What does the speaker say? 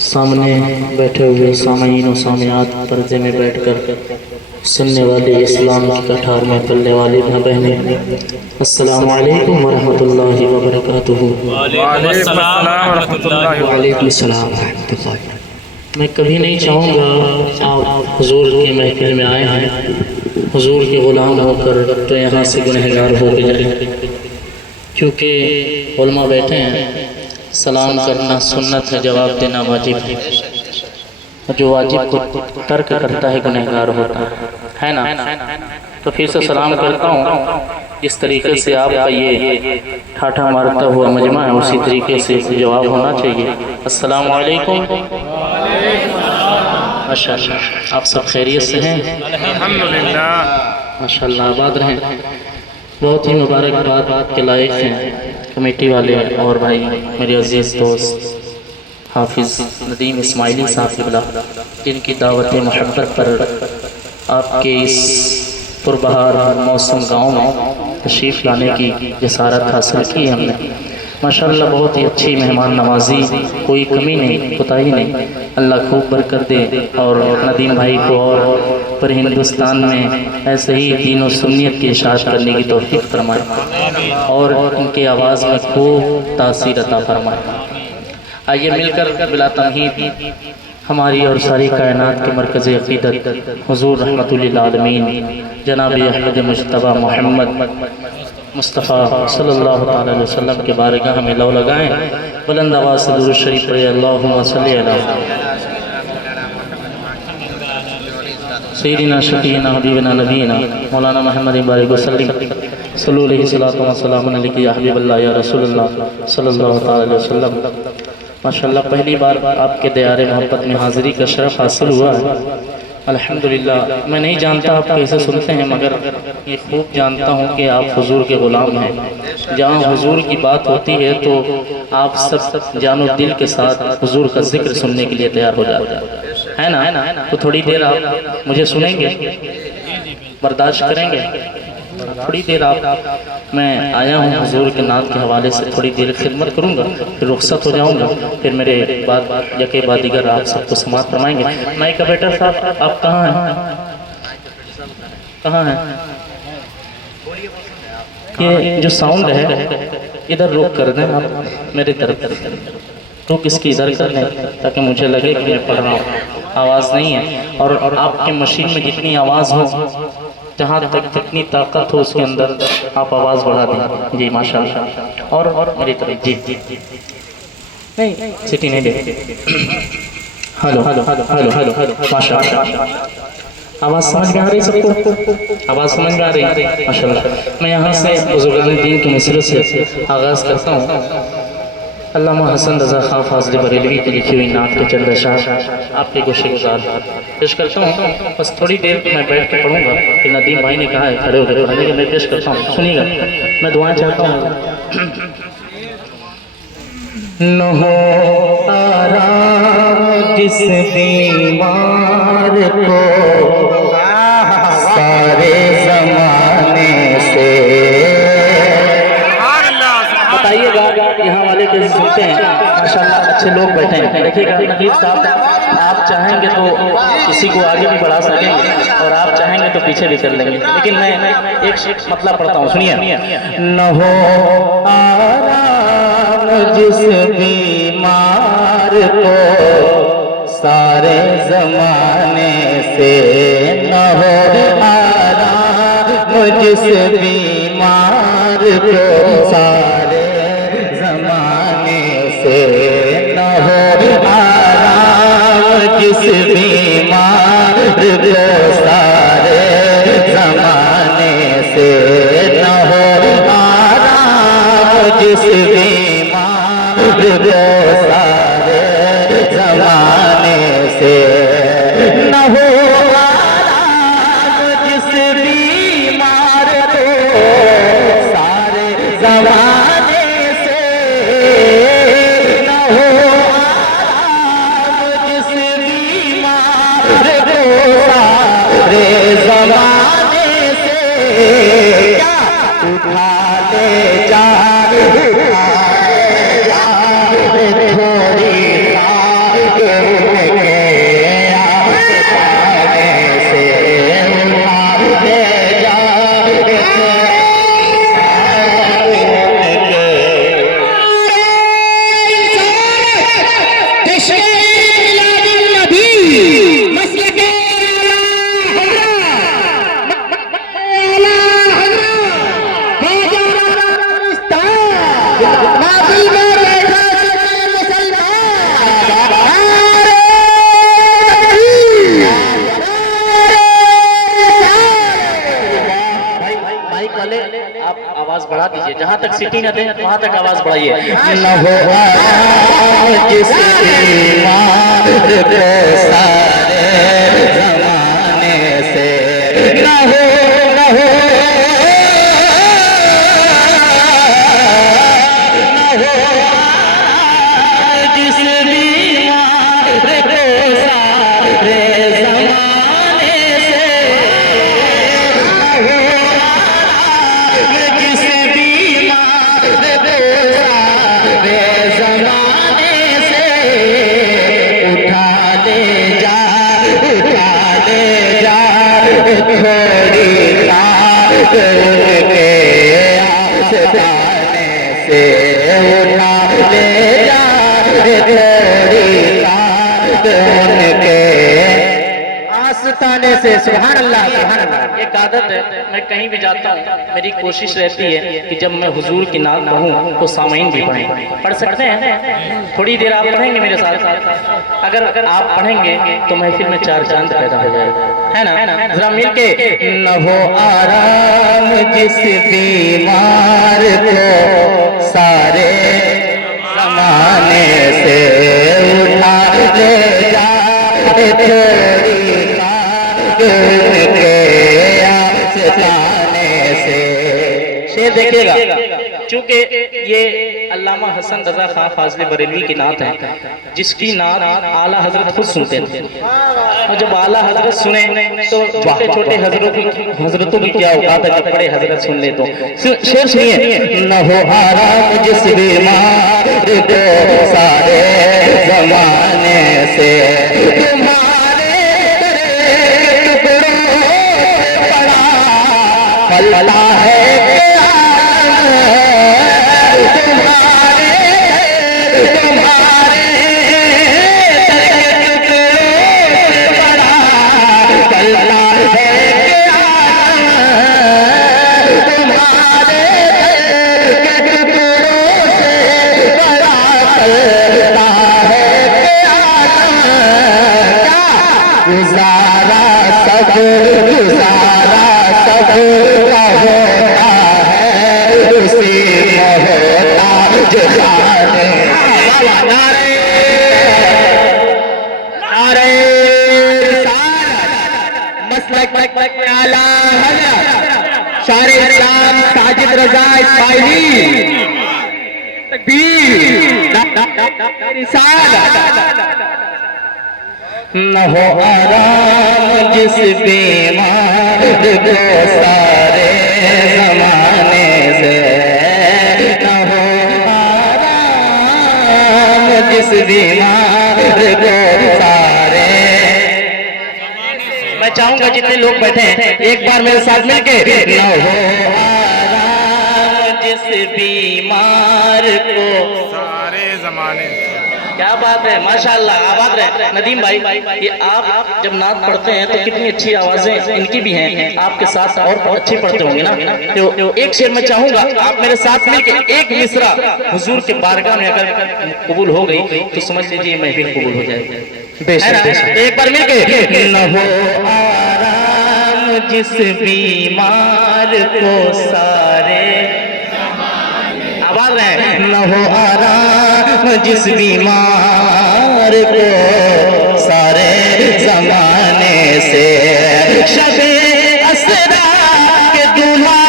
सामने बैठे हुए सामईन और सामयात पर्दे में बैठकर सुनने वाले इस्लाम की कठार में पलने वाली भाई बहनें, अस्सलामु अलैकुम वरहमतुल्लाहि वबरकातुहू। वालेकुम अस्सलाम वरहमतुल्लाहि। मैं कभी नहीं चाहूँगा आप हुजूर की महफिल में आए हैं, हुजूर के ग़ुलाम होकर तो यहाँ से गुनहगार हो गए, क्योंकि उलमा बैठे हैं। सलाम करना सुन्नत है, जवाब देना वाजिब है। जो वाजिब को तर्क करता है गुनहगार होता है ना। तो फिर से सलाम करता हूँ। जिस तरीके से आपका ये ठाठा मारता हुआ मजमा है, उसी तरीके से जवाब होना चाहिए। अस्सलाम वालेकुम। माशाअल्लाह, आप सब खैरियत से हैं? अल्हम्दुलिल्लाह, माशाअल्लाह, आबाद रहें। बहुत ही मुबारकबाद के लायक हैं कमेटी वाले और भाई मेरे अजीज़ दोस्त हाफिज़ नदीम इस्माइली साहब, जिनकी दावत मोहब्बत पर आपके इस पुरबहार मौसम गांव में तशरीफ़ लाने की जसारत हासिल की हमने। माशाअल्लाह, बहुत ही अच्छी मेहमान नवाजी, कोई कमी नहीं, कोताही नहीं। अल्लाह खूब बरकत दे और नदीम भाई को और पर हिंदुस्तान में ऐसे ही दीन और सुन्नियत की इशाअत करने की तौफीक फरमाए और उनके आवाज़ में खूब तासीर अता फरमाए। आइए मिलकर बिला तमहीद हमारी और सारी कायनात के मरकज़ अक़ीदत हुज़ूर रहमतुल लिल आलमीन जनाब अहमद मुज्तबा मोहम्मद मुस्तफ़ा सल्लल्लाहु अलैहि वसल्लम के बारगाह में लौ लगाएं। बुलंद आवाज़ से दुरूद शरीफ पढ़े। अल्लाहुम्मा सल्ली अला सय्यिदिना शफ़ीना हबीबना नबीना मौलाना मोहम्मद बारिक वसल्लम सल्लल्लाहु अलैहि वसल्लम या हबीबल्लाह या रसूलल्लाह सल्लल्लाहु अलैहि वसल्लम। माशाअल्लाह, पहली बार आपके दयारे मोहब्बत में हाज़िरी का शरफ़ हासिल हुआ है। अल्हम्दुलिल्लाह। मैं नहीं जानता आप कैसे सुनते हैं, मगर ये खूब जानता हूँ कि आप हुजूर के ग़ुलाम हैं। जहाँ हुजूर की बात होती है तो आप सब जानो दिल के साथ हुजूर का जिक्र सुनने के लिए तैयार हो जाते हैं ना। तो थोड़ी देर आप मुझे सुनेंगे, बर्दाश्त करेंगे? थोड़ी देर आप, मैं आया हूँ हुजूर के नात के हवाले से थोड़ी देर खिदमत करूँगा, फिर रुखसत हो जाऊँगा। फिर मेरे बाद यके बाद दिगर आप सबको समात फरमाएंगे। माइक का बेटा साहब, आप कहाँ हैं? कहाँ हैं? ये जो साउंड है इधर रोक कर दें आप, मेरी तरफ रोक इसकी इधर कर दें ताकि मुझे लगे कि मैं पढ़ रहा हूँ। आवाज़ नहीं है और आपके मशीन में जितनी आवाज़ हो, जहाँ तक जितनी ताकत हो उसके अंदर आप आवाज़ बढ़ा दें। जी माशाअल्लाह। और मेरी तरफ जी नहीं, सिटी नहीं दे। Hello hello hello hello hello, माशाअल्लाह। आवाज़ समझ में आ रही सबको? आवाज़ समझ में आ रही? माशाअल्लाह। मैं यहाँ से बुजुर्गान दीन के मिसरे से आगाज़ करता हूँ। अल्लामा हसन रज़ा खां फाज़िल बरेलवी की लिखी हुई नात के चंद अशार आपके गोशे गुज़ार पेश करता हूँ। बस थोड़ी देर मैं बैठ के पढ़ूँगा, कि नदीम भाई ने कहा है खड़े होकर पढ़ने के, मैं पेश करता हूँ, सुनिएगा। मैं दुआएं चाहता हूँ। न हो आराम जिस बीमार को सारे ज़माने से। बताइएगा यहाँ वाले कैसे सुनते हैं? माशाअल्लाह, अच्छे लोग बैठे हैं। देखिएगा नकीब साहब, आप चाहेंगे तो किसी को आगे भी बढ़ा सकेंगे और आप चाहेंगे तो पीछे भी कर लेंगे, लेकिन मैं एक मतलब पढ़ता हूँ, सुनिए। न हो आराम जिस बीमार को सारे ज़माने से, न हो आराम जिस बीमार को सारे ज़माने से, न हो आराम जिस बीमार को सारे ज़माने से, न हो आराम जिस बीमार को सारे ज़माने से, न हो आराम जिस बीमार को सारे ज़माने से, न हो आराम जिस बीमार को सारे ज़माने से। उठा ले जा तक सीटी न दे वहां तक आवाज बढ़ाइए। न हो आराम जिस बीमार को सारे जमाने से, न हो जिस बीमार को सारे जमाने से, जिस बीमार को सारे जमाने से, उठा ले जा थोड़ी रात उनके आस्ताने से, उठा ले जा थोड़ी रात उनके आस्ताने से। सुभान अल्लाह सुभान अल्लाह। एक आदत है, मैं कहीं भी जाता हूँ मेरी कोशिश रहती है कि जब मैं हुजूर की नात पढ़ूँ तो सामईन भी पढ़ें। पढ़ सकते हैं? थोड़ी देर आप पढ़ेंगे मेरे साथ? अगर आप पढ़ेंगे तो महफिल में चार चांद पैदा हो जाएगा, है ना? जरा मिल के। न हो आराम जिस बीमार को सारे जमाने से, उठा ले जा थोड़ी रात उनके आस्ताने से। शेर देखिएगा, चूंकि ये अल्लामा हसन रजा खां फाजले बरेलवी की नात है, जिसकी नात आला हजरत खुद सुनते थे। और जब आला हजरत सुने तो छोटे छोटे हजरतों की क्या औकात है, जब बड़े हजरत सुन ले तो। शेर सुनिए। न हो आराम जिस बीमार को सारे जमाने से, तुम्हारे टुकड़ों से बड़ा फलता है गुजारा सब का होता है, उसी में होता जो जाने। नारे मसलक आला हज़रत शायर इस्लाम साजिद रजा इस्माइली न हो आराम जिस बीमार को सारे जमाने से, न हो आराम जिस बीमार को सारे। मैं चाहूंगा जितने लोग बैठे हैं एक बार मेरे साथ मिलके। न हो आराम जिस बीमार को सारे जमाने। क्या बात है, माशाल्लाह, आबाद रहे। नदीम भाई, ये आप जब नात पढ़ते हैं तो कितनी अच्छी आवाजें इनकी भी हैं, आपके साथ और अच्छी पढ़ते होंगे ना? तो एक शेर मैं चाहूंगा आप मेरे साथ मिलकर एक मिसरा हुजूर के बारगाह में अगर कबूल हो गई तो समझ लीजिए महफिल कबूल हो जाएगी। बेशक एक बार मिलके। न हो आराम जिस बीमार को सारे, आवाज रहे। न हो आराम जिस बीमार को सारे जमाने से, शबे असरा के दुल्हा